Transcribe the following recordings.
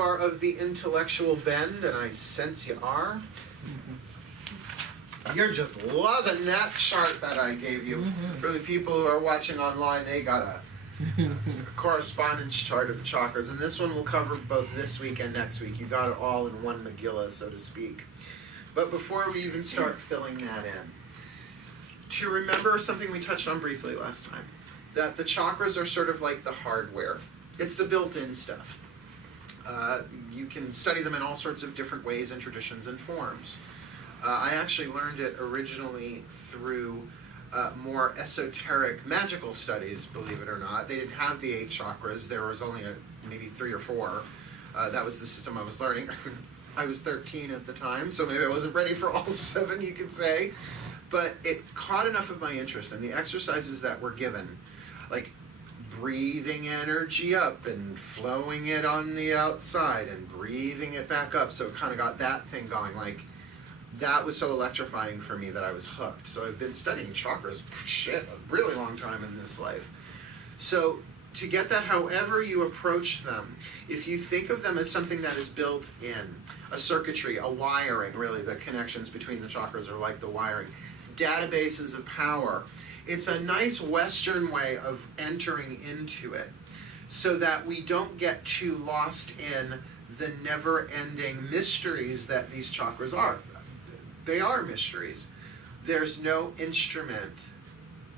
you are of the intellectual bend, and I sense you are, you're just loving that chart that I gave you. For the people who are watching online, they got a correspondence chart of the chakras, and this one will cover both this week and next week. You got it all in one Megillah, so to speak. But before we even start filling that in, to remember something we touched on briefly last time, that the chakras are sort of like the hardware. It's the built-in stuff. You can study them in all sorts of different ways and traditions and forms. I actually learned it originally through more esoteric magical studies, believe it or not. They didn't have the 8 chakras. There was only maybe 3 or 4. That was the system I was learning. I was 13 at the time, so maybe I wasn't ready for all 7, you could say. But it caught enough of my interest, and the exercises that were given, like breathing energy up and flowing it on the outside and breathing it back up, so it kind of got that thing going. Like, that was so electrifying for me that I was hooked. So I've been studying chakras, a really long time in this life. So to get that, however you approach them, if you think of them as something that is built in, a circuitry, a wiring, really, the connections between the chakras are like the wiring, databases of power, it's a nice Western way of entering into it so that we don't get too lost in the never-ending mysteries that these chakras are. They are mysteries. There's no instrument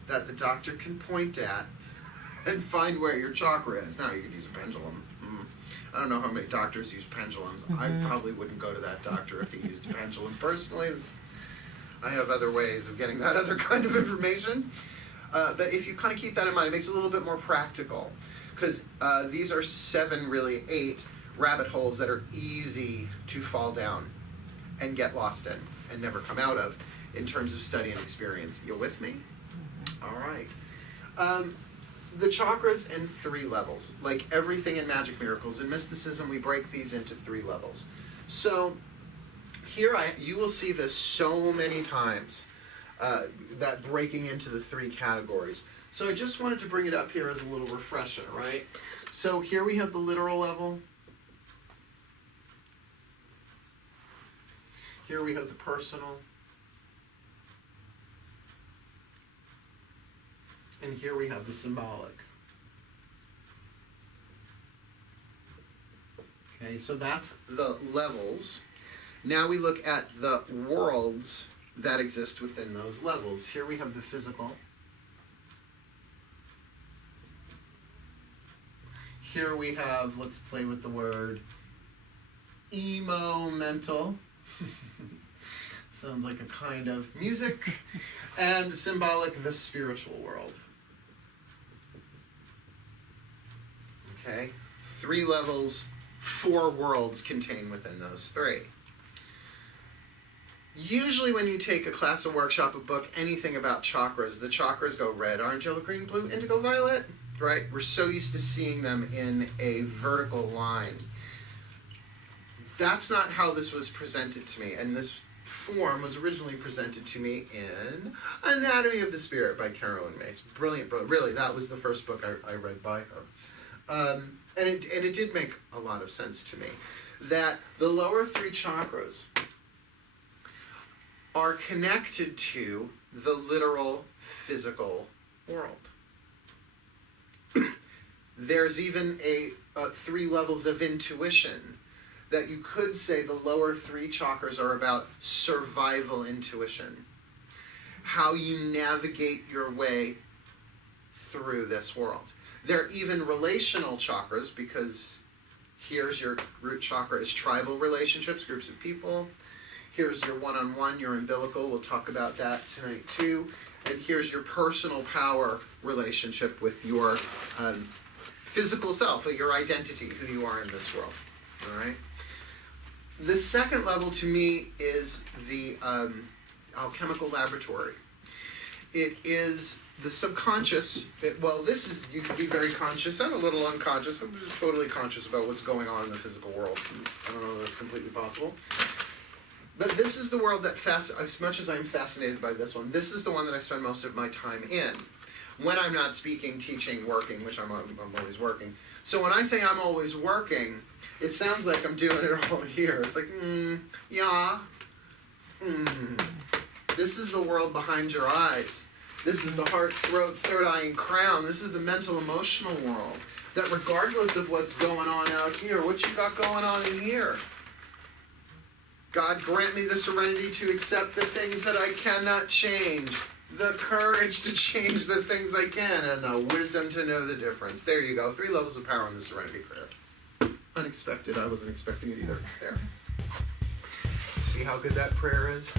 that the doctor can point at and find where your chakra is. Now, you could use a pendulum. I don't know how many doctors use pendulums. I probably wouldn't go to that doctor if he used a pendulum. Personally, I have other ways of getting that other kind of information. But if you kind of keep that in mind, it makes it a little bit more practical. Because these are 7, really 8 rabbit holes that are easy to fall down and get lost in and never come out of in terms of study and experience. You with me? All right. The chakras in 3 levels. Like everything in magic, miracles, and mysticism, we break these into 3 levels. So here you will see this so many times, that breaking into the 3 categories. So I just wanted to bring it up here as a little refresher, right? So here we have the literal level. Here we have the personal. And here we have the symbolic. Okay, so that's the levels. Now we look at the worlds that exist within those levels. Here we have the physical. Here we have, let's play with the word, emo-mental. Sounds like a kind of music. And symbolic, the spiritual world. Okay, 3 levels, 4 worlds contained within those 3. Usually when you take a class, a workshop, a book, anything about chakras, the chakras go red, orange, yellow, green, blue, indigo, violet, right? We're so used to seeing them in a vertical line. That's not how this was presented to me, and this form was originally presented to me in Anatomy of the Spirit by Carolyn Mace. Brilliant, really, that was the first book I read by her. And it did make a lot of sense to me, that the lower 3 chakras are connected to the literal physical world. There's even 3 levels of intuition that you could say the lower 3 chakras are about survival intuition. How you navigate your way through this world. They're even relational chakras, because here's your root chakra is tribal relationships, groups of people. Here's your one-on-one, your umbilical. We'll talk about that tonight too. And here's your personal power relationship with your physical self, your identity, who you are in this world. All right? The second level to me is the alchemical laboratory. It is the subconscious. This is, you can be very conscious and a little unconscious. I'm just totally conscious about what's going on in the physical world. I don't know if that's completely possible. But this is the world that, as much as I'm fascinated by this one, this is the one that I spend most of my time in. when I'm not speaking, teaching, working, which I'm always working. So when I say I'm always working, it sounds like I'm doing it all here. It's like, yeah, This is the world behind your eyes. This is the heart, throat, third eye, and crown. This is the mental, emotional world. That regardless of what's going on out here, what you got going on in here, God grant me the serenity to accept the things that I cannot change, the courage to change the things I can, and the wisdom to know the difference. There you go. 3 levels of power in the serenity prayer. Unexpected. I wasn't expecting it either. There. See how good that prayer is?